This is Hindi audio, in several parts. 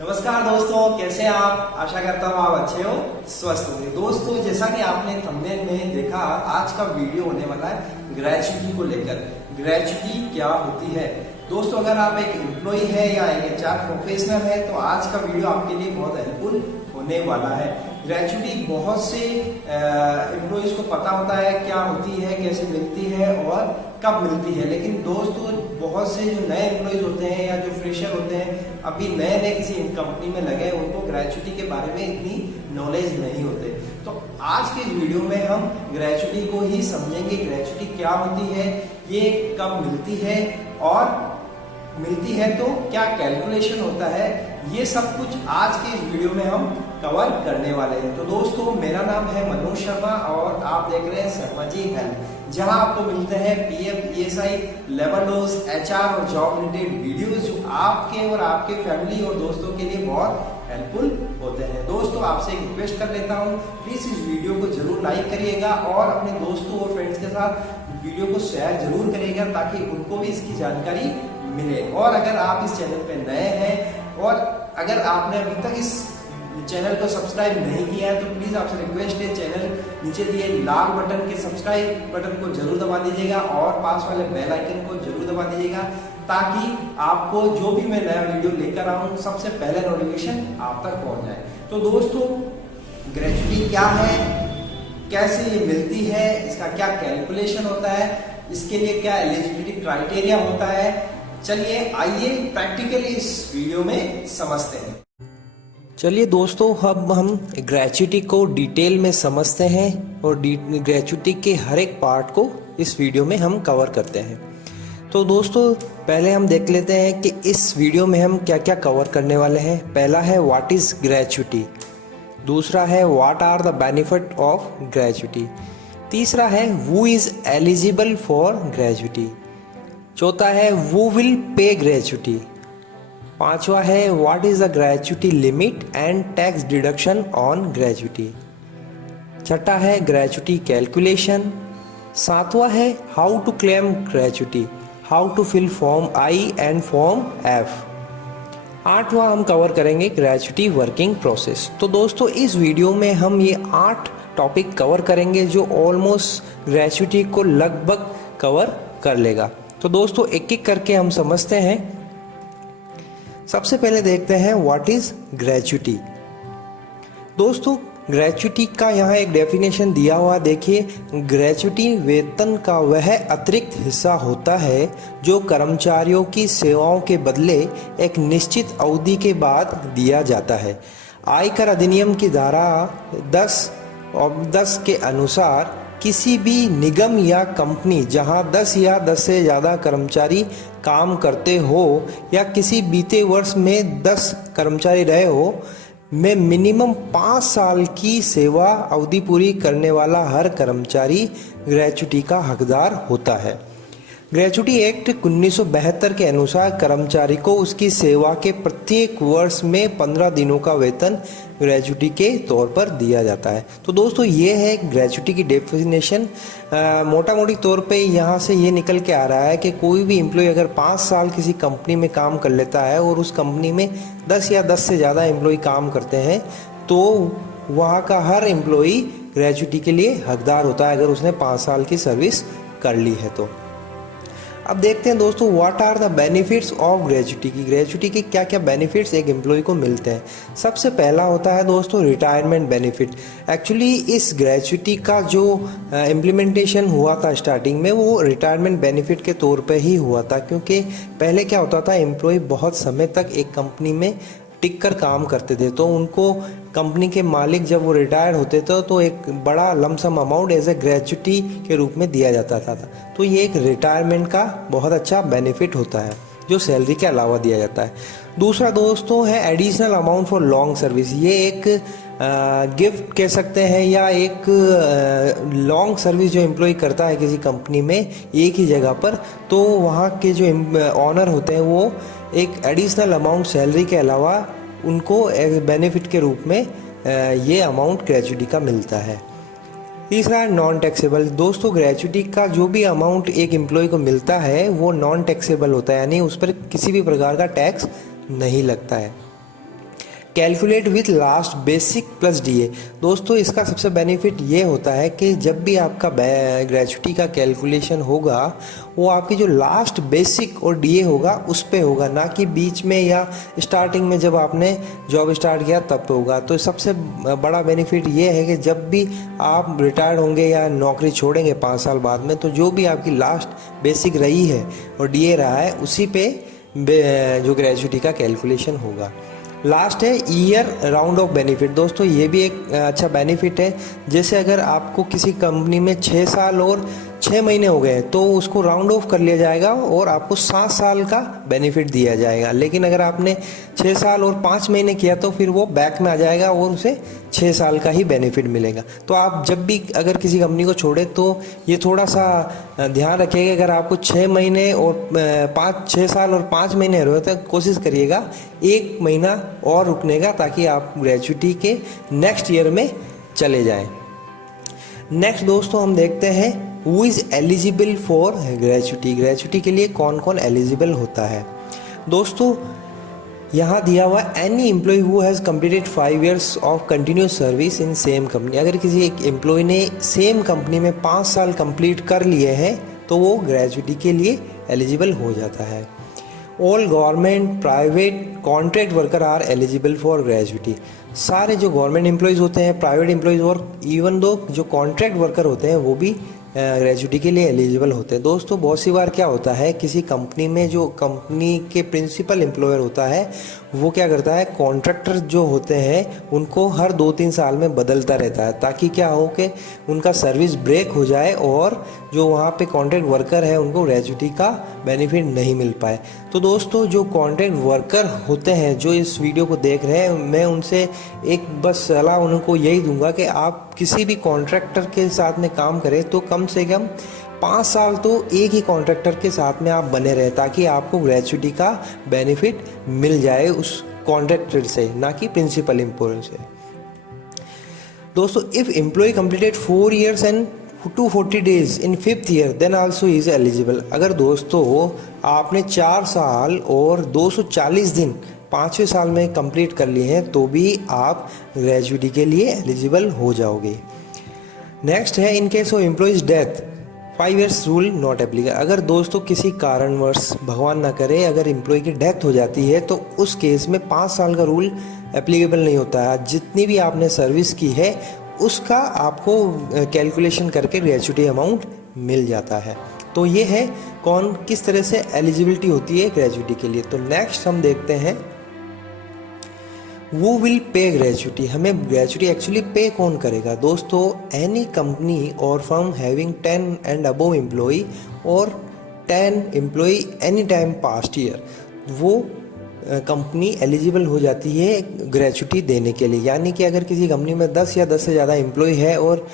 नमस्कार दोस्तों, कैसे हैं आप? आशा करता हूँ आप अच्छे हो, स्वस्थ होंगे। दोस्तों, जैसा कि आपने थंबनेल में देखा, आज का वीडियो होने वाला है ग्रेच्युटी को लेकर। ग्रेच्युटी क्या होती है? दोस्तों, अगर आप एक एम्प्लॉय है या एक एचआर प्रोफेशनल है तो आज का वीडियो आपके लिए बहुत हेल्पफुल होने वाला है। ग्रेच्युटी बहुत से एम्प्लॉयज को पता होता है क्या होती है, कैसे मिलती है और कब मिलती है, लेकिन दोस्तों बहुत से जो नए एम्प्लॉयज होते हैं या जो फ्रेशर होते हैं, अभी नए नए किसी कंपनी में लगे, उनको ग्रेच्युटी के बारे में इतनी नॉलेज नहीं होते। तो आज के वीडियो में हम ग्रेच्युटी को ही समझेंगे। ग्रेच्युटी क्या होती है, ये कब मिलती है और मिलती है तो क्या कैलकुलेशन होता है, ये सब कुछ आज के इस वीडियो में हम कवर करने वाले हैं। तो दोस्तों, मेरा नाम है मनोज शर्मा और आप देख रहे हैं शर्मा जी हेल्प, जहां आपको मिलते हैं PF, ESI, labour laws, HR और जॉब रिलेटेड वीडियोस जो आपके और आपके फैमिली और दोस्तों के लिए बहुत हेल्पफुल होते हैं। दोस्तों, आपसे एक रिक्वेस्ट कर लेता हूं, प्लीज इस वीडियो को जरूर लाइक करिएगा और अपने दोस्तों और फ्रेंड्स के साथ वीडियो को शेयर जरूर करिएगा ताकि उनको भी इसकी जानकारी मिले। और अगर आप इस चैनल पे नए हैं और अगर आपने अभी तक इस चैनल को सब्सक्राइब नहीं किया है तो प्लीज आपसे रिक्वेस्ट है, चैनल नीचे दिए लाल बटन के सब्सक्राइब बटन को जरूर दबा दीजिएगा और पास वाले बेल आइकन को जरूर दबा दीजिएगा ताकि आपको जो भी मैं नया वीडियो लेकर आऊं सबसे पहले नोटिफिकेशन आप तक पहुंच जाए। तो दोस्तों, ग्रेच्युटी क्या है, कैसे ये मिलती है, इसका क्या कैलकुलेशन होता है, इसके लिए क्या एलिजिबिलिटी क्राइटेरिया होता है, चलिए आइए प्रैक्टिकली इस वीडियो में समझते हैं। चलिए दोस्तों, अब हम ग्रेच्युटी को डिटेल में समझते हैं और ग्रेच्युटी के हर एक पार्ट को इस वीडियो में हम कवर करते हैं। तो दोस्तों, पहले हम देख लेते हैं कि इस वीडियो में हम क्या क्या कवर करने वाले हैं। पहला है व्हाट इज ग्रेच्युटी, दूसरा है what are the benefit of gratuity, तीसरा है who is eligible for gratuity, चौथा है हु विल पे ग्रेच्युटी, पांचवा है what is the gratuity limit and tax deduction on gratuity, छठा है ग्रेच्युटी कैलकुलेशन, सातवां है how to claim gratuity, how to fill form I and form F, आठवां हम कवर करेंगे ग्रेच्युटी वर्किंग प्रोसेस। तो दोस्तों, इस वीडियो में हम ये 8 टॉपिक कवर करेंगे जो ऑलमोस्ट ग्रेच्युटी को लगभग कवर कर लेगा। तो दोस्तों, एक एक करके हम समझते हैं। सबसे पहले देखते हैं व्हाट इज ग्रेच्युटी। दोस्तों, ग्रेच्युटी का यहाँ एक डेफिनेशन दिया हुआ, देखिए, ग्रेच्युटी वेतन का वह अतिरिक्त हिस्सा होता है जो कर्मचारियों की सेवाओं के बदले एक निश्चित अवधि के बाद दिया जाता है। आयकर अधिनियम की धारा 10 के अनुसार किसी भी निगम या कंपनी जहां 10 या 10 से ज़्यादा कर्मचारी काम करते हो या किसी बीते वर्ष में 10 कर्मचारी रहे हो में मिनिमम 5 साल की सेवा अवधि पूरी करने वाला हर कर्मचारी ग्रेच्युटी का हकदार होता है। ग्रेच्युटी एक्ट 1972 के अनुसार कर्मचारी को उसकी सेवा के प्रत्येक वर्ष में 15 दिनों का वेतन ग्रेच्युटी के तौर पर दिया जाता है। तो दोस्तों, ये है ग्रेच्युटी की डेफिनेशन। मोटा मोटी तौर पे यहाँ से ये निकल के आ रहा है कि कोई भी एम्प्लॉय अगर 5 साल किसी कंपनी में काम कर लेता है और उस कंपनी में 10 या 10 से ज़्यादा एम्प्लॉय काम करते हैं तो वहाँ का हर एम्प्लॉय ग्रेच्युटी के लिए हकदार होता है अगर उसने 5 साल की सर्विस कर ली है तो। अब देखते हैं दोस्तों, what are the benefits of gratuity की। ग्रेच्युटी के क्या क्या बेनिफिट्स एक एम्प्लॉय को मिलते हैं। सबसे पहला होता है दोस्तों रिटायरमेंट बेनिफिट। एक्चुअली इस ग्रेच्युटी का जो इम्प्लीमेंटेशन हुआ था स्टार्टिंग में, वो रिटायरमेंट बेनिफिट के तौर पे ही हुआ था, क्योंकि पहले क्या होता था, एम्प्लॉय बहुत समय तक एक कंपनी में टिक कर काम करते थे तो उनको कंपनी के मालिक जब वो रिटायर होते थे तो एक बड़ा lump sum amount as a gratuity के रूप में दिया जाता था। तो ये एक रिटायरमेंट का बहुत अच्छा बेनिफिट होता है जो सैलरी के अलावा दिया जाता है। दूसरा दोस्तों है additional amount for long service. ये एक गिफ्ट कह सकते हैं या एक लॉन्ग सर्विस जो एम्प्लॉय करता है किसी कंपनी में एक ही जगह पर, तो वहाँ के जो ऑनर होते हैं वो एक एडिशनल अमाउंट सैलरी के अलावा उनको एक बेनिफिट के रूप में ये अमाउंट ग्रेच्युटी का मिलता है। तीसरा है नॉन टैक्सेबल। दोस्तों, ग्रेच्युटी का जो भी अमाउंट एक एम्प्लॉय को मिलता है वो नॉन टैक्सेबल होता है, यानी उस पर किसी भी प्रकार का टैक्स नहीं लगता है। Calculate with last basic plus DA. दोस्तों इसका सबसे बेनिफिट ये होता है कि जब भी आपका ग्रेजुटी का कैलकुलेशन होगा वो आपकी जो लास्ट बेसिक और डीए होगा उस पे होगा, ना कि बीच में या स्टार्टिंग में जब आपने जॉब स्टार्ट किया तब पे होगा। तो सबसे बड़ा बेनिफिट ये है कि जब भी आप रिटायर्ड होंगे या नौकरी छोड़ेंगे 5 साल बाद में, तो जो भी आपकी लास्ट बेसिक रही है और डीए रहा है उसी पे जो ग्रेजुटी का कैलकुलेशन होगा। लास्ट है ईयर राउंड ऑफ बेनिफिट। दोस्तों ये भी एक अच्छा बेनिफिट है। जैसे अगर आपको किसी कंपनी में 6 साल और 6 महीने हो गए तो उसको राउंड ऑफ कर लिया जाएगा और आपको 7 साल का बेनिफिट दिया जाएगा। लेकिन अगर आपने 6 साल और 5 महीने किया तो फिर वो बैक में आ जाएगा और उसे 6 साल का ही बेनिफिट मिलेगा। तो आप जब भी अगर किसी कंपनी को छोड़े तो ये थोड़ा सा ध्यान रखिएगा, अगर आपको 6 महीने और 6 साल और 5 महीने रहे तो कोशिश करिएगा 1 महीना और रुकने का, ताकि आप ग्रेजुटी के नेक्स्ट ईयर में चले जाएं। नेक्स्ट दोस्तों हम देखते हैं who is eligible for gratuity. Gratuity के लिए कौन कौन एलिजिबल होता है। दोस्तों यहाँ दिया हुआ any employee who has completed 5 years of continuous service in same company. अगर किसी एक एम्प्लॉय ने सेम कंपनी में 5 साल कंप्लीट कर लिए हैं तो वो ग्रेजुटी के लिए एलिजिबल हो जाता है। All government private contract worker are eligible for gratuity. सारे जो गवर्नमेंट एम्प्लॉयज़ होते हैं, प्राइवेट एम्प्लॉयज़ और इवन दो जो कॉन्ट्रैक्ट वर्कर होते हैं वो भी ग्रेजुटी के लिए एलिजिबल होते हैं। दोस्तों बहुत सी बार क्या होता है, किसी कंपनी में जो कंपनी के प्रिंसिपल एम्प्लॉयर होता है वो क्या करता है, कॉन्ट्रैक्टर जो होते हैं उनको हर 2-3 साल में बदलता रहता है, ताकि क्या हो कि उनका सर्विस ब्रेक हो जाए और जो वहाँ पे कॉन्ट्रैक्ट वर्कर है उनको ग्रेजुटी का बेनिफिट नहीं मिल पाए। तो दोस्तों जो कॉन्ट्रैक्ट वर्कर होते हैं जो इस वीडियो को देख रहे हैं, मैं उनसे एक बस सलाह उनको यही दूंगा कि आप किसी भी कॉन्ट्रैक्टर के साथ में काम करें तो कम से कम 5 साल तो एक ही कॉन्ट्रैक्टर के साथ में आप बने रहें, ताकि आपको ग्रेजुटी का बेनिफिट मिल जाए उस कॉन्ट्रैक्टर से, ना कि प्रिंसिपल एम्प्लॉयर से। दोस्तों if employee completed 4 years and 240 days in 5th year then also is eligible. अगर दोस्तों आपने 4 साल और 240 दिन 5वें साल में कंप्लीट कर लिए हैं तो भी आप ग्रेजुटी के लिए एलिजिबल हो जाओगे। नेक्स्ट है इन case of employees death 5 years rule not applicable. अगर दोस्तों किसी कारणवश भगवान ना करे अगर एम्प्लॉय की डेथ हो जाती है तो उस केस में 5 साल का रूल एप्लीकेबल नहीं होता है। जितनी भी आपने सर्विस की है उसका आपको कैलकुलेशन करके ग्रेजुटी अमाउंट मिल जाता है। तो ये है कौन किस तरह से एलिजिबिलिटी होती है ग्रेजुटी के लिए। तो नेक्स्ट हम देखते हैं वो विल पे ग्रेजुटी। हमें ग्रेजुटी एक्चुअली पे कौन करेगा। दोस्तों एनी कंपनी और firm having 10 and above employee और 10 employee any time past year, वो कंपनी एलिजिबल हो जाती है ग्रेजुटी देने के लिए। यानी कि अगर किसी कंपनी में 10 या 10 से ज़्यादा एम्प्लॉय है और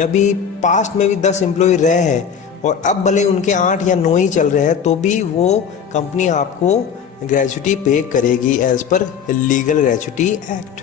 अभी पास्ट में भी 10 एम्प्लॉय रहे हैं और अब भले उनके 8 या 9 ही चल रहे हैं तो भी वो कंपनी आपको ग्रेजुटी पे करेगी as per legal gratuity act.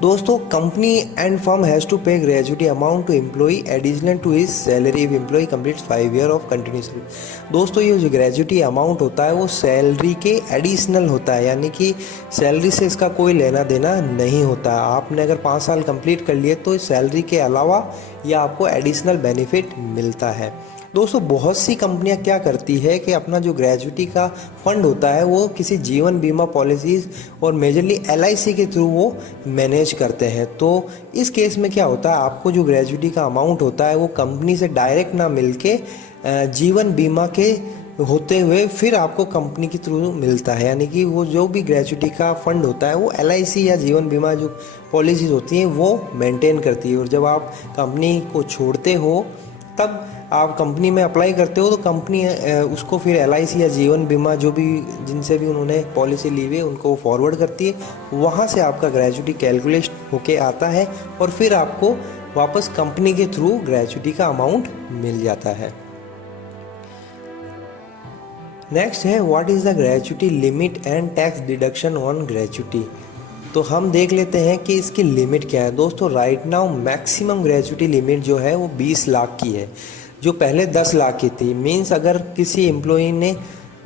दोस्तों company and firm has to pay gratuity amount to employee additional to his salary if employee complete 5 years of continuous service. दोस्तों ये जो ग्रेजुटी अमाउंट होता है वो सैलरी के एडिशनल होता है, यानी कि सैलरी से इसका कोई लेना देना नहीं होता। आपने अगर 5 साल कंप्लीट कर लिए तो सैलरी के अलावा यह आपको एडिशनल बेनिफिट मिलता है। दोस्तों बहुत सी कंपनियां क्या करती है कि अपना जो ग्रेजुटी का फंड होता है वो किसी जीवन बीमा पॉलिसीज़ और मेजरली LIC के थ्रू वो मैनेज करते हैं। तो इस केस में क्या होता है, आपको जो ग्रेजुटी का अमाउंट होता है वो कंपनी से डायरेक्ट ना मिलके जीवन बीमा के होते हुए फिर आपको कंपनी के थ्रू मिलता है। यानी कि वो जो भी ग्रेजुटी का फंड होता है वो LIC या जीवन बीमा जो पॉलिसीज़ होती हैं वो मेंटेन करती है। और जब आप कंपनी को छोड़ते हो तब आप कंपनी में अप्लाई करते हो तो कंपनी उसको फिर LIC या जीवन बीमा जो भी जिनसे भी उन्होंने पॉलिसी ली हुई है उनको फॉरवर्ड करती है, वहाँ से आपका ग्रेजुटी कैलकुलेट होके आता है और फिर आपको वापस कंपनी के थ्रू ग्रेजुटी का अमाउंट मिल जाता है। नेक्स्ट है what is the gratuity limit and tax deduction on gratuity. तो हम देख लेते हैं कि इसकी लिमिट क्या है। दोस्तों right now maximum gratuity limit जो है वो 20 लाख की है, जो पहले 10 लाख की थी। मीन्स अगर किसी एम्प्लॉई ने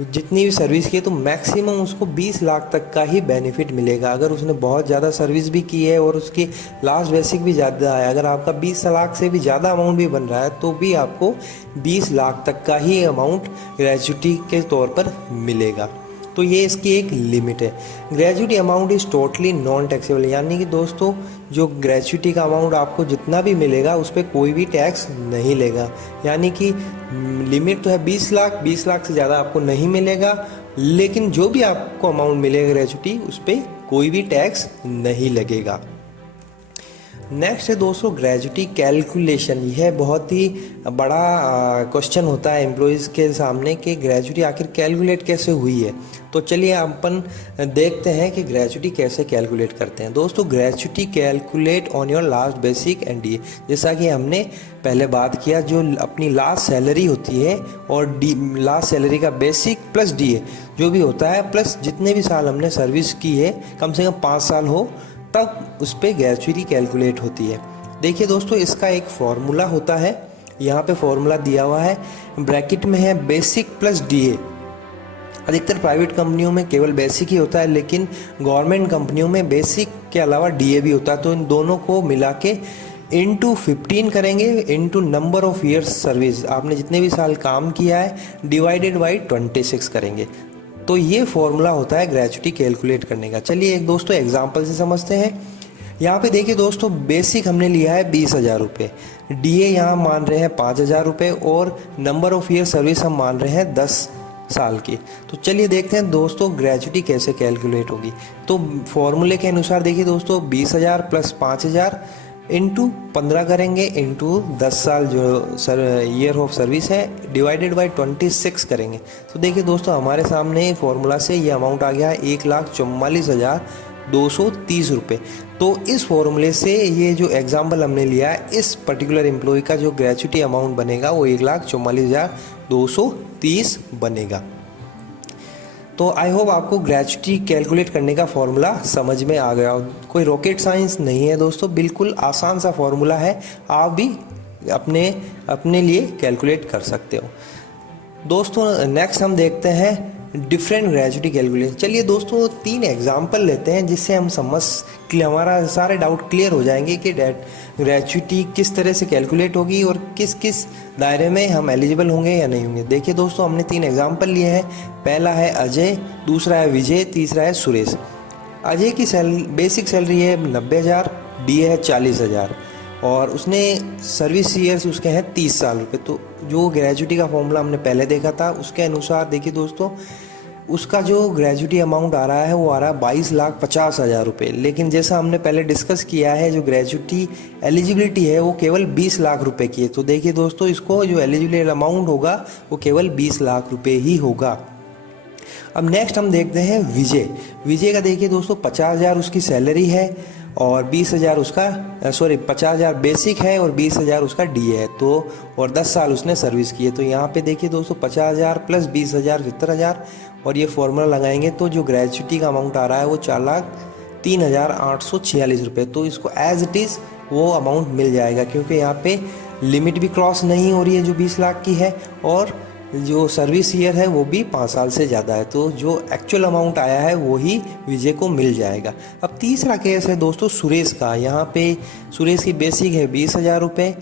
जितनी भी सर्विस की है तो मैक्सिमम उसको 20 लाख तक का ही बेनिफिट मिलेगा। अगर उसने बहुत ज़्यादा सर्विस भी की है और उसकी लास्ट बेसिक भी ज़्यादा है, अगर आपका 20 लाख से भी ज़्यादा अमाउंट भी बन रहा है तो भी आपको 20 लाख तक का ही अमाउंट ग्रेजुटी के तौर पर मिलेगा। तो ये इसकी एक लिमिट है। Gratuity amount is totally non taxable, यानी कि दोस्तों जो ग्रेजुटी का अमाउंट आपको जितना भी मिलेगा उस पर कोई भी टैक्स नहीं लेगा। यानी कि लिमिट तो है 20 लाख, 20 लाख से ज़्यादा आपको नहीं मिलेगा, लेकिन जो भी आपको अमाउंट मिलेगा ग्रेजुटी उस पर कोई भी टैक्स नहीं लगेगा। नेक्स्ट है दोस्तों ग्रेजुटी कैलकुलेशन। यह बहुत ही बड़ा क्वेश्चन होता है एम्प्लॉयज़ के सामने कि ग्रेजुटी आखिर कैलकुलेट कैसे हुई है। तो चलिए अपन देखते हैं कि ग्रेजुटी कैसे कैलकुलेट करते हैं। दोस्तों gratuity calculate on your last basic and DA, जैसा कि हमने पहले बात किया, जो अपनी लास्ट सैलरी होती है और लास्ट सैलरी का बेसिक प्लस डीए जो भी होता है, प्लस जितने भी साल हमने सर्विस की है, कम से कम 5 साल हो, तब उस पर ग्रेजुटी कैलकुलेट होती है। देखिए दोस्तों इसका एक फॉर्मूला होता है, यहाँ पे फॉर्मूला दिया हुआ है, ब्रैकेट में है बेसिक प्लस डीए। अधिकतर प्राइवेट कंपनियों में केवल बेसिक ही होता है, लेकिन गवर्नमेंट कंपनियों में बेसिक के अलावा डीए भी होता है। तो इन दोनों को मिला के इंटू 15 करेंगे, into number of years service, आपने जितने भी साल काम किया है, डिवाइडेड बाई 26 करेंगे। तो ये फॉर्मूला होता है ग्रेजुटी कैलकुलेट करने का। चलिए एक दोस्तों एग्जांपल से समझते हैं। यहाँ पे देखिए दोस्तों बेसिक हमने लिया है 20,000 रुपये, डीए यहाँ मान रहे हैं 5,000 रुपये और नंबर ऑफ ईयर सर्विस हम मान रहे हैं 10 साल की। तो चलिए देखते हैं दोस्तों ग्रेजुटी कैसे कैलकुलेट होगी। तो फॉर्मूले के अनुसार देखिए दोस्तों 20,000 प्लस 5,000 इंटू 15 करेंगे, इंटू 10 साल जो ईयर ऑफ सर्विस है, डिवाइडेड बाई 26 करेंगे। तो देखिए दोस्तों हमारे सामने फॉर्मूला से ये अमाउंट आ गया 1,44,230 रुपये। तो इस फॉर्मूले से ये जो एग्जाम्पल हमने लिया है, इस पर्टिकुलर एम्प्लॉय का जो ग्रेजुटी अमाउंट बनेगा वो 1,44,230 बनेगा। तो आई होप आपको ग्रेजुटी कैलकुलेट करने का फॉर्मूला समझ में आ गया हो। कोई रॉकेट साइंस नहीं है दोस्तों, बिल्कुल आसान सा फॉर्मूला है, आप भी अपने लिए कैलकुलेट कर सकते हो। दोस्तों नेक्स्ट हम देखते हैं डिफरेंट ग्रेजुटी कैलकुलेशन। चलिए दोस्तों 3 एग्जाम्पल लेते हैं जिससे हम हमारा सारे डाउट क्लियर हो जाएंगे कि ग्रेजुटी किस तरह से कैलकुलेट होगी और किस किस दायरे में हम एलिजिबल होंगे या नहीं होंगे। देखिए दोस्तों हमने 3 एग्जाम्पल लिए हैं। पहला है अजय, दूसरा है विजय, तीसरा है सुरेश। अजय की बेसिक सैलरी है 90,000, डीए है 40,000 और उसने सर्विस ईयर्स उसके हैं 30 साल रुपये। तो जो ग्रेजुटी का फॉर्मूला हमने पहले देखा था उसके अनुसार देखिए दोस्तों उसका जो ग्रेजुटी अमाउंट आ रहा है वो आ रहा है 22,50,000 रुपये। लेकिन जैसा हमने पहले डिस्कस किया है जो ग्रेजुटी एलिजिबिलिटी है वो केवल 20 लाख रुपए की है। तो देखिए दोस्तों इसको जो एलिजिबल अमाउंट होगा वो केवल 20 लाख रुपए ही होगा। अब नेक्स्ट हम देखते हैं विजय। विजय का देखिए दोस्तों 50,000 उसकी सैलरी है और 20,000 उसका 50,000 बेसिक है और 20,000 उसका डीए है। तो और 10 साल उसने सर्विस की है। तो यहाँ पे देखिए दोस्तों 50,000 प्लस 20,000 70,000 और ये फॉर्मूला लगाएंगे तो जो ग्रेजुटी का अमाउंट आ रहा है वो 4,03,846 रुपये। तो इसको एज इट इज़ वो अमाउंट मिल जाएगा क्योंकि यहाँ पे लिमिट भी क्रॉस नहीं हो रही है जो 20 लाख की है और जो सर्विस ईयर है वो भी 5 साल से ज़्यादा है। तो जो एक्चुअल अमाउंट आया है वो ही विजय को मिल जाएगा। अब तीसरा केस है दोस्तों सुरेश का। यहाँ पे सुरेश की बेसिक है 20,000 रुपये,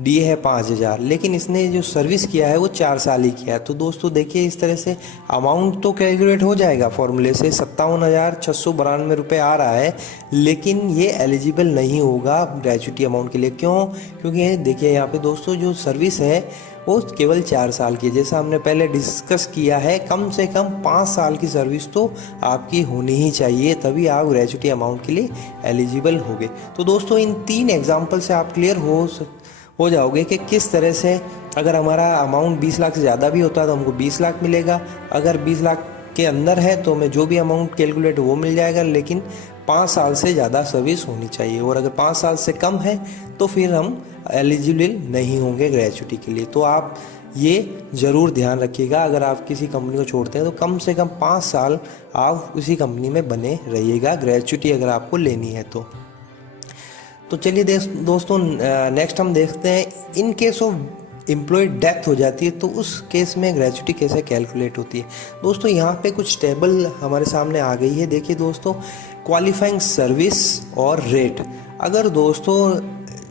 डीए है 5,000, लेकिन इसने जो सर्विस किया है वो 4 साल ही किया है। तो दोस्तों देखिए इस तरह से अमाउंट तो कैलकुलेट हो जाएगा फॉर्मूले से, 57,692 रुपये आ रहा है, लेकिन ये एलिजिबल नहीं होगा ग्रेजुटी अमाउंट के लिए। क्यों? क्योंकि देखिए यहाँ पे दोस्तों जो सर्विस है वो केवल 4 साल की है। जैसा हमने पहले डिस्कस किया है कम से कम 5 साल की सर्विस तो आपकी होनी ही चाहिए, तभी आप ग्रेजुटी अमाउंट के लिए एलिजिबल होगे। तो दोस्तों इन 3 एग्जाम्पल से आप क्लियर हो जाओगे कि किस तरह से अगर हमारा अमाउंट 20 लाख से ज़्यादा भी होता है तो हमको 20 लाख मिलेगा, अगर 20 लाख के अंदर है तो हमें जो भी अमाउंट कैलकुलेट वो मिल जाएगा, लेकिन 5 साल से ज़्यादा सर्विस होनी चाहिए और अगर 5 साल से कम है तो फिर हम एलिजिबल नहीं होंगे ग्रेजुटी के लिए। तो आप ये ज़रूर ध्यान रखिएगा, अगर आप किसी कंपनी को छोड़ते हैं तो कम से कम 5 साल आप उसी कंपनी में बने रहिएगा ग्रेजुटी अगर आपको लेनी है तो चलिए दोस्तों नेक्स्ट हम देखते हैं in case of employee death हो जाती है तो उस केस में ग्रेच्युटी कैसे कैलकुलेट होती है। दोस्तों यहाँ पे कुछ टेबल हमारे सामने आ गई है। देखिए दोस्तों, क्वालिफाइंग सर्विस और रेट। अगर दोस्तों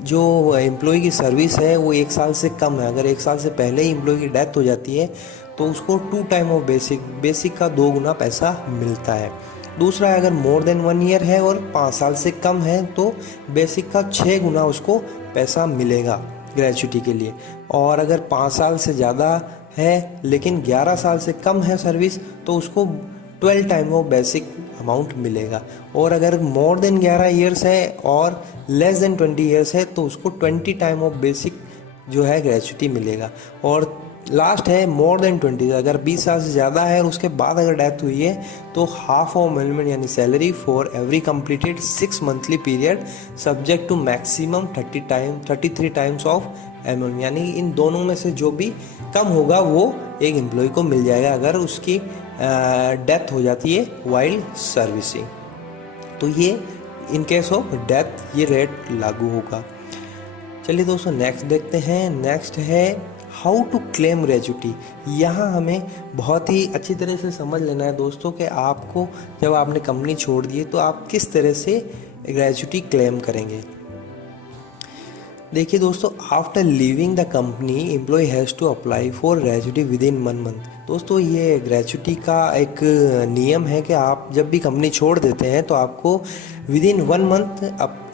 जो एम्प्लॉय की सर्विस है वो 1 साल से कम है, अगर 1 साल से पहले ही एम्प्लॉय की डेथ हो जाती है तो उसको 2 टाइम ऑफ बेसिक का 2 गुना पैसा मिलता है। दूसरा है अगर मोर देन 1 ईयर है और 5 साल से कम है तो बेसिक का 6 गुना उसको पैसा मिलेगा ग्रेच्युटी के लिए। और अगर 5 साल से ज़्यादा है लेकिन 11 साल से कम है सर्विस तो उसको 12 टाइम ऑफ बेसिक अमाउंट मिलेगा। और अगर मोर देन 11 ईयर्स है और लेस देन 20 ईयर्स है तो उसको 20 टाइम ऑफ बेसिक जो है ग्रेच्युटी मिलेगा। और लास्ट है मोर देन 20, अगर 20 साल से ज़्यादा है और उसके बाद अगर डेथ हुई है तो हाफ ऑफ एमेंडमेंट यानी salary for every completed 6 monthly period subject to maximum 33 times of amendment, यानी इन दोनों में से जो भी कम होगा वो एक एम्प्लॉय को मिल जाएगा अगर उसकी डेथ हो जाती है वाइल सर्विसिंग। तो ये इन केस ऑफ डेथ ये रेट लागू होगा। चलिए दोस्तों नेक्स्ट देखते हैं। नेक्स्ट है हाउ टू क्लेम ग्रेच्युटी। यहाँ हमें बहुत ही अच्छी तरह से समझ लेना है दोस्तों कि आपको जब आपने कंपनी छोड़ दी है तो आप किस तरह से ग्रेच्युटी क्लेम करेंगे। देखिए दोस्तों, after leaving the company employee has to apply for gratuity within 1 month. दोस्तों ये ग्रेच्युटी का एक नियम है कि आप जब भी कंपनी छोड़ देते हैं तो आपको with in 1 month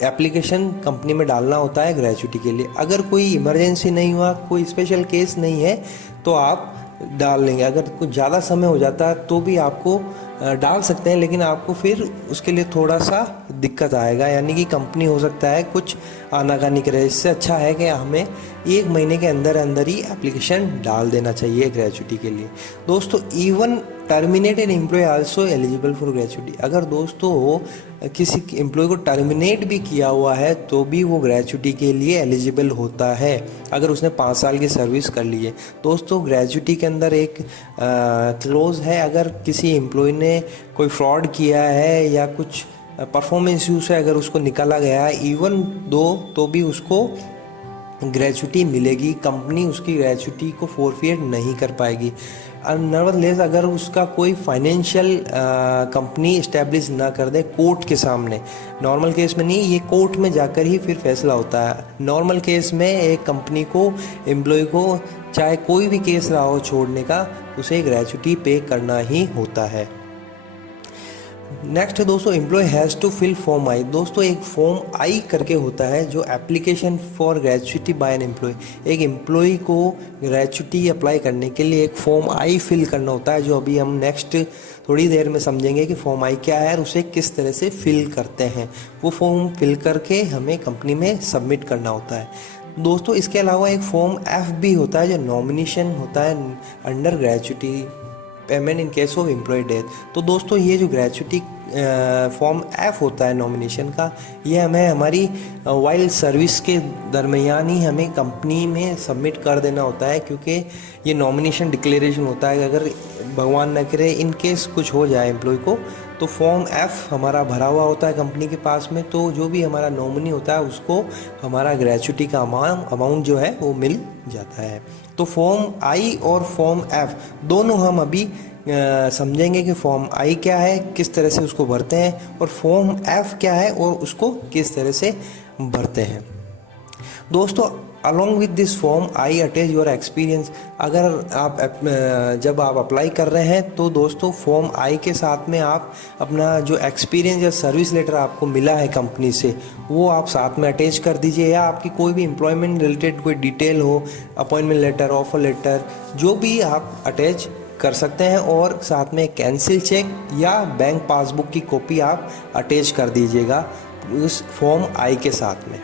application company में डालना होता है ग्रेच्युटी के लिए। अगर कोई इमरजेंसी नहीं हुआ, कोई स्पेशल केस नहीं है तो आप डाल लेंगे। अगर कुछ ज़्यादा समय हो जाता है तो भी आपको डाल सकते हैं, लेकिन आपको फिर उसके लिए थोड़ा सा दिक्कत आएगा, यानी कि कंपनी हो सकता है कुछ आनाकानी करे। इससे अच्छा है कि हमें 1 महीने के अंदर अंदर ही एप्लीकेशन डाल देना चाहिए ग्रेच्युटी के लिए। दोस्तों even terminated employee also eligible for gratuity. अगर दोस्तों किसी एम्प्लॉय को टर्मिनेट भी किया हुआ है तो भी वो ग्रेच्युटी के लिए एलिजिबल होता है अगर उसने 5 साल की सर्विस कर ली है। दोस्तों ग्रेच्युटी के अंदर एक क्लोज है, अगर किसी एम्प्लॉय ने कोई फ्रॉड किया है या कुछ परफॉर्मेंस इशू से अगर उसको निकाला गया है इवन दो तो भी उसको ग्रेच्युटी मिलेगी। कंपनी उसकी ग्रेच्युटी को फोरफिएट नहीं कर पाएगी। नर्वरलेस अगर उसका कोई फाइनेंशियल कंपनी इस्टेब्लिश ना कर दे कोर्ट के सामने, नॉर्मल केस में नहीं, ये कोर्ट में जाकर ही फिर फैसला होता है। नॉर्मल केस में एक कंपनी को एम्प्लॉय को चाहे कोई भी केस रहा हो छोड़ने का, उसे ग्रेच्युटी पे करना ही होता है। नेक्स्ट है दोस्तों, employee has to fill form I. दोस्तों एक फॉर्म आई करके होता है जो application for gratuity by an employee. एक एम्प्लॉय को ग्रेच्युटी अप्लाई करने के लिए एक फॉर्म आई फिल करना होता है, जो अभी हम नेक्स्ट थोड़ी देर में समझेंगे कि फॉर्म आई क्या है और उसे किस तरह से फिल करते हैं। वो फॉर्म फिल करके हमें कंपनी में सबमिट करना होता है। दोस्तों इसके अलावा एक फॉर्म एफ भी होता है जो नॉमिनेशन होता है under gratuity payment in case of employee death. तो दोस्तों ये जो ग्रेच्युटी फॉर्म एफ होता है नॉमिनेशन का, ये हमें हमारी वाइल सर्विस के दरमियान ही हमें कंपनी में सबमिट कर देना होता है, क्योंकि ये नॉमिनेशन डिक्लेरेशन होता है। अगर भगवान न करे इन केस कुछ हो जाए एम्प्लॉय को तो फॉर्म एफ हमारा भरा हुआ होता है कंपनी के पास में, तो जो भी हमारा नॉमिनी होता है उसको हमारा ग्रेच्युटी का अमाउंट जो है वो मिल जाता है। तो फॉर्म आई और फॉर्म एफ दोनों हम अभी समझेंगे कि फॉर्म आई क्या है, किस तरह से उसको भरते हैं, और फॉर्म एफ क्या है और उसको किस तरह से भरते हैं। दोस्तों along with this form I attach your experience. अगर आप जब आप अप्लाई कर रहे हैं तो दोस्तों फॉर्म आई के साथ में आप अपना जो एक्सपीरियंस या सर्विस लेटर आपको मिला है कंपनी से वो आप साथ में अटैच कर दीजिए, या आपकी कोई भी एम्प्लॉयमेंट रिलेटेड कोई डिटेल हो, अपॉइंटमेंट लेटर, ऑफर लेटर, जो भी आप अटैच कर सकते हैं, और साथ में कैंसिल चेक या बैंक पासबुक की कॉपी आप अटैच कर दीजिएगा उस फॉर्म आई के साथ में।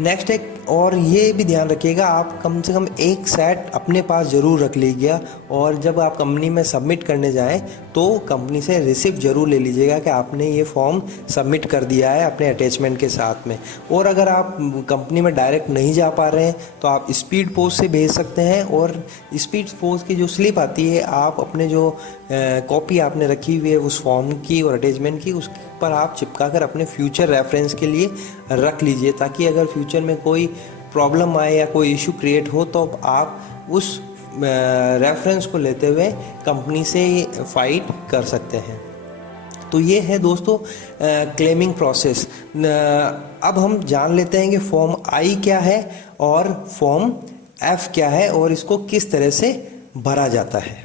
नेक्स्ट एक और ये भी ध्यान रखिएगा, आप कम से कम एक सेट अपने पास ज़रूर रख लीजिएगा, और जब आप कंपनी में सबमिट करने जाएं तो कंपनी से रिसिप्ट ज़रूर ले लीजिएगा कि आपने ये फॉर्म सबमिट कर दिया है अपने अटैचमेंट के साथ में। और अगर आप कंपनी में डायरेक्ट नहीं जा पा रहे हैं तो आप स्पीड पोस्ट से भेज सकते हैं, और स्पीड पोस्ट की जो स्लिप आती है आप अपने जो कॉपी आपने रखी हुई है उस फॉर्म की और अटैचमेंट की, उस पर आप चिपका कर अपने फ्यूचर रेफरेंस के लिए रख लीजिए, ताकि अगर फ्यूचर में कोई प्रॉब्लम आए या कोई इशू क्रिएट हो तो आप उस रेफरेंस को लेते हुए कंपनी से फाइट कर सकते हैं। तो ये है दोस्तों क्लेमिंग प्रोसेस। अब हम जान लेते हैं कि फॉर्म आई क्या है और फॉर्म एफ क्या है और इसको किस तरह से भरा जाता है।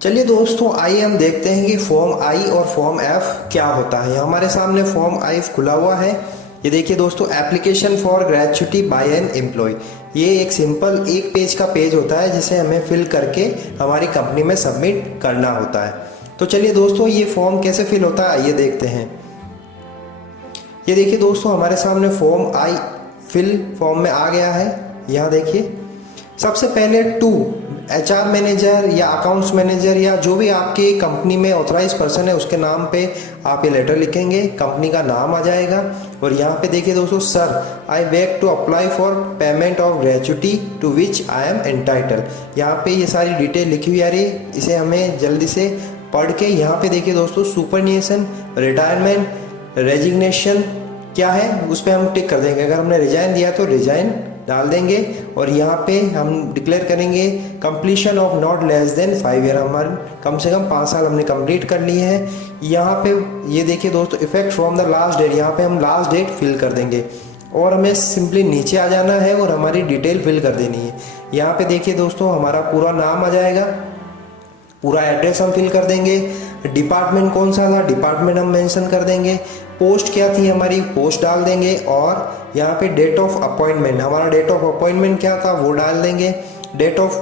चलिए दोस्तों, आइए हम देखते हैं कि फॉर्म आई और फॉर्म एफ क्या होता है। हमारे सामने फॉर्म आई खुला हुआ है। ये देखिए दोस्तों, application for gratuity by an employee. ये एक सिंपल एक पेज का पेज होता है जिसे हमें फिल करके हमारी कंपनी में सबमिट करना होता है। तो चलिए दोस्तों, ये फॉर्म कैसे फिल होता है आइए देखते हैं। ये देखिए दोस्तों, हमारे सामने फॉर्म आई फिल फॉर्म में आ गया है। यहाँ देखिए, सबसे पहले टू HR मैनेजर या अकाउंट्स मैनेजर या जो भी आपके कंपनी में ऑथराइज पर्सन है उसके नाम पे आप ये लेटर लिखेंगे, कंपनी का नाम आ जाएगा। और यहाँ पे देखिए दोस्तों, sir I beg to apply for payment of gratuity to which I am entitle. यहाँ पे ये सारी डिटेल लिखी हुई आ रही है, इसे हमें जल्दी से पढ़ के यहाँ पे देखिए दोस्तों, सुपरनिएशन, रिटायरमेंट, रेजिग्नेशन क्या है उस पर हम टिक कर देंगे। अगर हमने रिजाइन दिया तो रिजाइन डाल देंगे और यहाँ पे हम डिक्लेयर करेंगे completion of not less than 5 year. हमारे कम से कम 5 साल हमने कंप्लीट कर लिए हैं। यहाँ पे ये देखिए दोस्तों, effect from the last date, यहाँ पे हम लास्ट डेट फिल कर देंगे और हमें सिंपली नीचे आ जाना है और हमारी डिटेल फिल कर देनी है। यहाँ पे देखिए दोस्तों, हमारा पूरा नाम आ जाएगा, पूरा एड्रेस हम फिल कर देंगे, डिपार्टमेंट कौन सा था डिपार्टमेंट हम मेंशन कर देंगे, पोस्ट क्या थी हमारी पोस्ट डाल देंगे और यहाँ पे डेट ऑफ अपॉइंटमेंट, हमारा डेट ऑफ अपॉइंटमेंट क्या था वो डाल देंगे, date of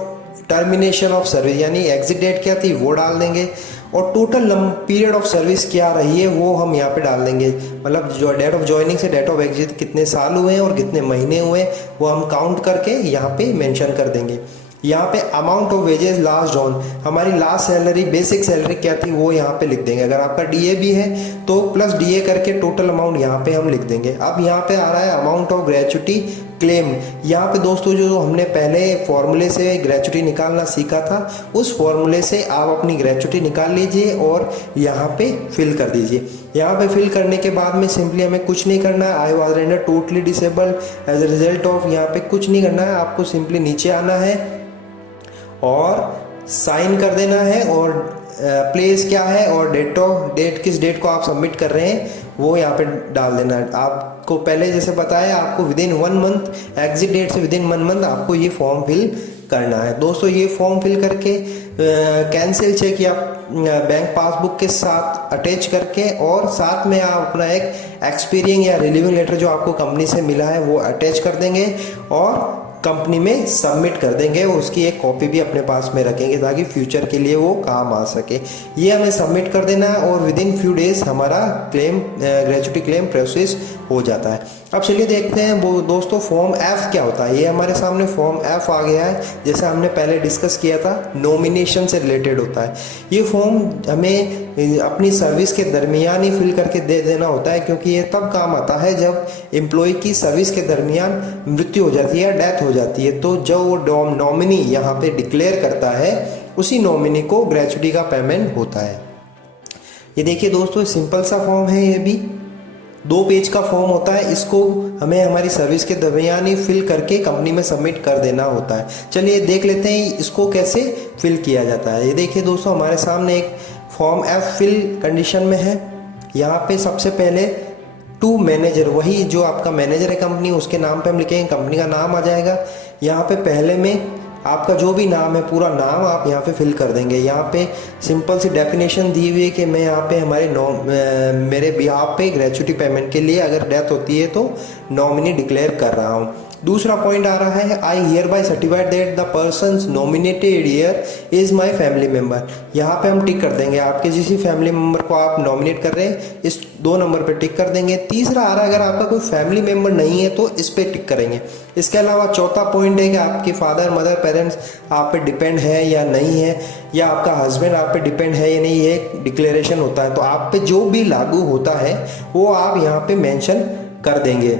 termination of service यानी एग्जिट डेट क्या थी वो डाल देंगे और टोटल पीरियड ऑफ सर्विस क्या रही है वो हम यहाँ पे डाल देंगे। मतलब जो डेट ऑफ ज्वाइनिंग से डेट ऑफ एग्जिट कितने साल हुए हैं और कितने महीने हुए वो हम काउंट करके यहाँ पे मेंशन कर देंगे। यहाँ पे amount of wages last on, हमारी लास्ट सैलरी बेसिक सैलरी क्या थी वो यहाँ पे लिख देंगे। अगर आपका DA भी है तो प्लस DA करके टोटल अमाउंट यहाँ पे हम लिख देंगे। अब यहाँ पे आ रहा है अमाउंट ऑफ ग्रेच्युटी क्लेम। यहाँ पे दोस्तों जो हमने पहले फॉर्मूले से ग्रेच्युटी निकालना सीखा था उस फॉर्मूले से आप अपनी ग्रेच्युटी निकाल लीजिए और यहाँ पे फिल कर दीजिए। यहाँ पे फिल करने के बाद में सिंपली हमें कुछ नहीं करना है, I was render totally disabled as a result of, यहाँ पे कुछ नहीं करना है, आपको सिंपली नीचे आना है और साइन कर देना है और प्लेस क्या है और डेट किस डेट को आप सबमिट कर रहे हैं वो यहाँ पे डाल देना है। आपको पहले जैसे बताया आपको विदिन 1 मंथ, एग्जिट डेट से विदिन 1 मंथ आपको ये फॉर्म फिल करना है। दोस्तों ये फॉर्म फिल करके कैंसिल चेक या बैंक पासबुक के साथ अटैच करके और साथ में आप अपना एक एक्सपीरियंस या रिलीविंग लेटर जो आपको कंपनी से मिला है वो अटैच कर देंगे और कंपनी में सबमिट कर देंगे और उसकी एक कॉपी भी अपने पास में रखेंगे ताकि फ्यूचर के लिए वो काम आ सके। ये हमें सबमिट कर देना है और विद इन फ्यू डेज हमारा क्लेम ग्रेच्युटी क्लेम प्रोसेस हो जाता है। अब चलिए देखते हैं वो दोस्तों फॉर्म एफ क्या होता है। ये हमारे सामने फॉर्म एफ आ गया है, जैसे हमने पहले डिस्कस किया था नॉमिनेशन से रिलेटेड होता है। ये फॉर्म हमें अपनी सर्विस के दरमियान ही फिल करके दे देना होता है क्योंकि ये तब काम आता है जब एम्प्लॉय की सर्विस के दरमियान मृत्यु हो जाती है, डेथ हो जाती है। तो जो वो नॉमिनी यहाँ पे डिक्लेयर करता है उसी नॉमिनी को ग्रेच्युटी का पेमेंट होता है। ये देखिए दोस्तों सिंपल सा फॉर्म है, ये भी 2 पेज का फॉर्म होता है। इसको हमें हमारी सर्विस के दरमियान ही फिल करके कंपनी में सबमिट कर देना होता है। चलिए देख लेते हैं इसको कैसे फिल किया जाता है। ये देखिए दोस्तों हमारे सामने एक फॉर्म एफ फिल कंडीशन में है। यहाँ पे सबसे पहले टू मैनेजर, वही जो आपका मैनेजर है कंपनी उसके नाम पे हम लिखेंगे, कंपनी का नाम आ जाएगा। यहाँ पे पहले में आपका जो भी नाम है पूरा नाम आप यहाँ पे फिल कर देंगे। यहाँ पे सिंपल सी डेफिनेशन दी हुई है कि मैं यहाँ पे मेरे बिहाफ पे ग्रेच्युटी पेमेंट के लिए अगर डेथ होती है तो नॉमिनी डिक्लेयर कर रहा हूँ। दूसरा पॉइंट आ रहा है I hear bye certified that the person nominated here is my family member. यहाँ पे हम टिक कर देंगे, आपके जिस फैमिली मेंबर को आप नॉमिनेट कर रहे हैं इस 2 नंबर पे टिक कर देंगे। तीसरा आ रहा है अगर आपका कोई फैमिली मेंबर नहीं है तो इस पे टिक करेंगे। इसके अलावा चौथा पॉइंट है कि आपके फादर मदर पेरेंट्स आप पे डिपेंड है या नहीं है, या आपका हस्बैंड आप पे डिपेंड है या नहीं, ये डिक्लेरेशन होता है। तो आप पे जो भी लागू होता है वो आप यहाँ पे मेंशन कर देंगे।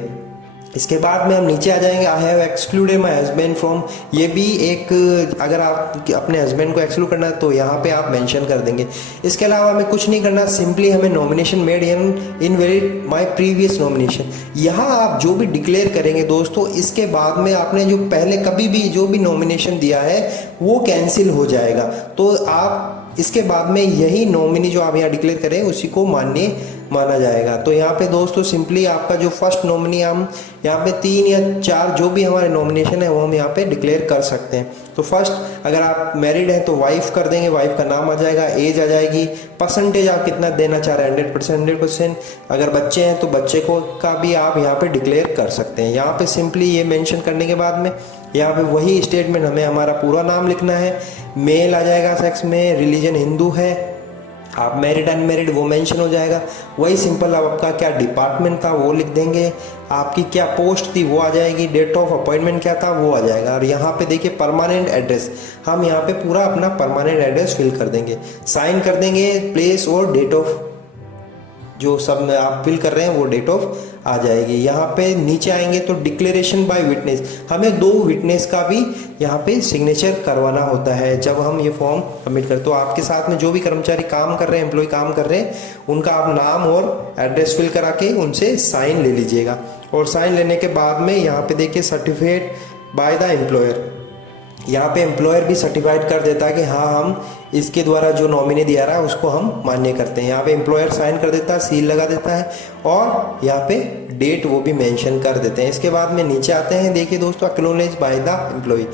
इसके बाद में हम नीचे आ जाएंगे, I have excluded my husband from, ये भी एक, अगर आप अपने हस्बैंड को एक्सक्लूड करना है तो यहाँ पे आप मेंशन कर देंगे। इसके अलावा हमें कुछ नहीं करना, सिंपली हमें nomination made invalid my previous nomination, यहाँ आप जो भी डिक्लेयर करेंगे दोस्तों, इसके बाद में आपने जो पहले कभी भी जो भी नॉमिनेशन दिया है वो कैंसिल हो जाएगा। तो आप इसके बाद में यही नॉमिनी जो आप यहाँ डिक्लेयर करें उसी को मान्य माना जाएगा। तो यहाँ पे दोस्तों सिंपली आपका जो फर्स्ट नॉमिनी, हम यहाँ पे 3 या 4 जो भी हमारे नॉमिनेशन है वो हम यहाँ पे डिक्लेयर कर सकते हैं। तो फर्स्ट अगर आप मैरिड हैं तो वाइफ कर देंगे, वाइफ का नाम आ जाएगा, एज आ जाएगी, परसेंटेज आप कितना देना चाह रहे हैं 100%। अगर बच्चे हैं तो बच्चे को का भी आप यहाँ पे डिक्लेयर कर सकते हैं। यहाँ पे सिंपली ये मेंशन करने के बाद में यहाँ पे वही स्टेटमेंट हमें हमारा पूरा नाम लिखना है, मेल आ जाएगा, सेक्स में, रिलीजन हिंदू है, आप मैरिड अनमैरिड वो मेंशन हो जाएगा। वही सिंपल आपका क्या डिपार्टमेंट था वो लिख देंगे, आपकी क्या पोस्ट थी वो आ जाएगी, डेट ऑफ अपॉइंटमेंट क्या था वो आ जाएगा। और यहाँ पे देखिए परमानेंट एड्रेस, हम यहाँ पे पूरा अपना परमानेंट एड्रेस फिल कर देंगे, साइन कर देंगे, प्लेस और डेट ऑफ जो सब आप फिल कर रहे हैं वो डेट ऑफ आ जाएगी। यहाँ पे नीचे आएंगे तो डिक्लेरेशन बाय विटनेस, हमें 2 विटनेस का भी यहाँ पे सिग्नेचर करवाना होता है जब हम ये फॉर्म सबमिट करते। तो आपके साथ में जो भी कर्मचारी काम कर रहे हैं, एम्प्लॉय काम कर रहे हैं, उनका आप नाम और एड्रेस फिल करा के उनसे साइन ले लीजिएगा। और साइन लेने के बाद में यहाँ पे देखिए सर्टिफाइड बाय द एम्प्लॉयर, यहाँ पे एम्प्लॉयर भी सर्टिफाइड कर देता है कि हाँ हम इसके द्वारा जो नॉमिनी दिया रहा है उसको हम मान्य करते हैं। यहाँ पे एम्प्लॉयर साइन कर देता है, सील लगा देता है और यहाँ पे डेट वो भी मेंशन कर देते हैं। इसके बाद में नीचे आते हैं, देखिए दोस्तों, एक्नॉलेज बाय द एम्प्लॉय,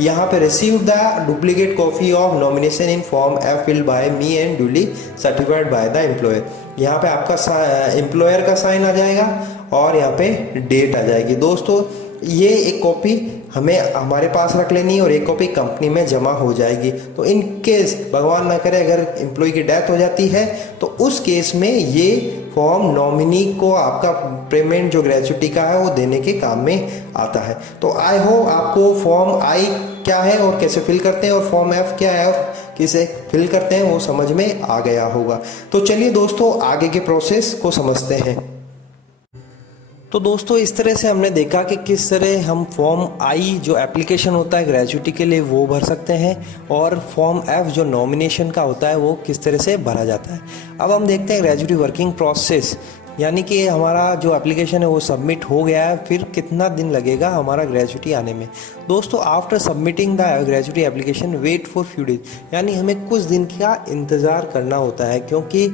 यहाँ पे receive the duplicate copy of nomination in form F filled by me and duly certified by the employer. यहाँ पे आपका एम्प्लॉयर का साइन आ जाएगा और यहाँ पे डेट आ जाएगी। दोस्तों ये एक कॉपी हमें हमारे पास रख लेनी है और एक कॉपी कंपनी में जमा हो जाएगी। तो इन केस भगवान ना करे अगर एम्प्लॉय की डेथ हो जाती है तो उस केस में ये फॉर्म नॉमिनी को आपका पेमेंट जो ग्रेच्युटी का है वो देने के काम में आता है। तो आई होप आपको फॉर्म आई क्या है और कैसे फिल करते हैं और फॉर्म एफ क्या है और किसे फिल करते हैं वो समझ में आ गया होगा। तो चलिए दोस्तों आगे के प्रोसेस को समझते हैं। तो दोस्तों इस तरह से हमने देखा कि किस तरह हम फॉर्म आई जो एप्लीकेशन होता है ग्रेच्युटी के लिए वो भर सकते हैं और फॉर्म एफ जो नॉमिनेशन का होता है वो किस तरह से भरा जाता है। अब हम देखते हैं ग्रेच्युटी वर्किंग प्रोसेस, यानी कि हमारा जो एप्लीकेशन है वो सबमिट हो गया है, फिर कितना दिन लगेगा हमारा ग्रेच्युटी आने में। दोस्तों after submitting the gratuity application wait for few days, यानी हमें कुछ दिन का इंतज़ार करना होता है, क्योंकि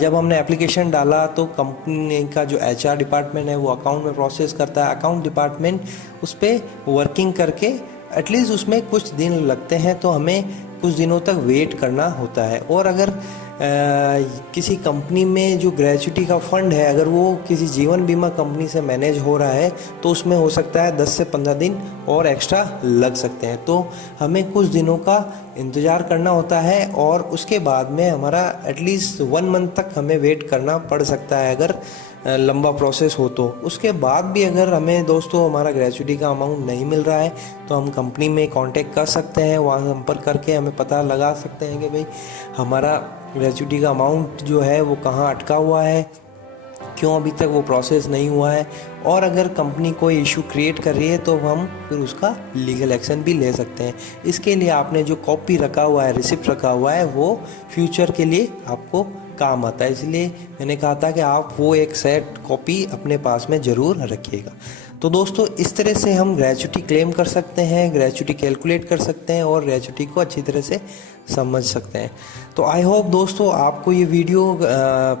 जब हमने एप्लीकेशन डाला तो कंपनी का जो HR डिपार्टमेंट है वो अकाउंट में प्रोसेस करता है, अकाउंट डिपार्टमेंट उस पर वर्किंग करके एटलीस्ट उसमें कुछ दिन लगते हैं, तो हमें कुछ दिनों तक वेट करना होता है। और अगर किसी कंपनी में जो ग्रेच्युटी का फंड है अगर वो किसी जीवन बीमा कंपनी से मैनेज हो रहा है तो उसमें हो सकता है 10 से 15 दिन और एक्स्ट्रा लग सकते हैं। तो हमें कुछ दिनों का इंतज़ार करना होता है और उसके बाद में हमारा एटलीस्ट 1 मंथ तक हमें वेट करना पड़ सकता है अगर लंबा प्रोसेस हो तो। उसके बाद भी अगर हमें दोस्तों हमारा ग्रेच्युटी का अमाउंट नहीं मिल रहा है तो हम कंपनी में कांटेक्ट कर सकते हैं, वहाँ संपर्क करके हमें पता लगा सकते हैं कि भाई हमारा ग्रेच्युटी का अमाउंट जो है वो कहाँ अटका हुआ है, क्यों अभी तक वो प्रोसेस नहीं हुआ है। और अगर कंपनी कोई इशू क्रिएट कर रही है तो हम फिर उसका लीगल एक्शन भी ले सकते हैं। इसके लिए आपने जो कॉपी रखा हुआ है, रिसिप्ट रखा हुआ है, वो फ्यूचर के लिए आपको काम आता है, इसलिए मैंने कहा था कि आप वो एक सेट कॉपी अपने पास में ज़रूर रखिएगा। तो दोस्तों इस तरह से हम ग्रेच्युटी क्लेम कर सकते हैं, ग्रेच्युटी कैलकुलेट कर सकते हैं और ग्रेच्युटी को अच्छी तरह से समझ सकते हैं। तो आई होप दोस्तों आपको ये वीडियो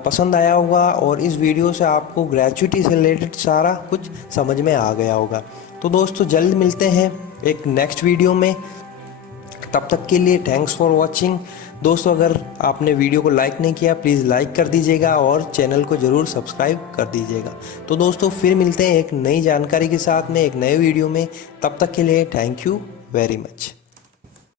पसंद आया होगा और इस वीडियो से आपको ग्रेच्युटी से रिलेटेड सारा कुछ समझ में आ गया होगा। तो दोस्तों जल्द मिलते हैं एक नेक्स्ट वीडियो में, तब तक के लिए थैंक्स फॉर वॉचिंग। दोस्तों अगर आपने वीडियो को लाइक नहीं किया प्लीज़ लाइक कर दीजिएगा और चैनल को ज़रूर सब्सक्राइब कर दीजिएगा। तो दोस्तों फिर मिलते हैं एक नई जानकारी के साथ में एक नए वीडियो में, तब तक के लिए थैंक यू वेरी मच।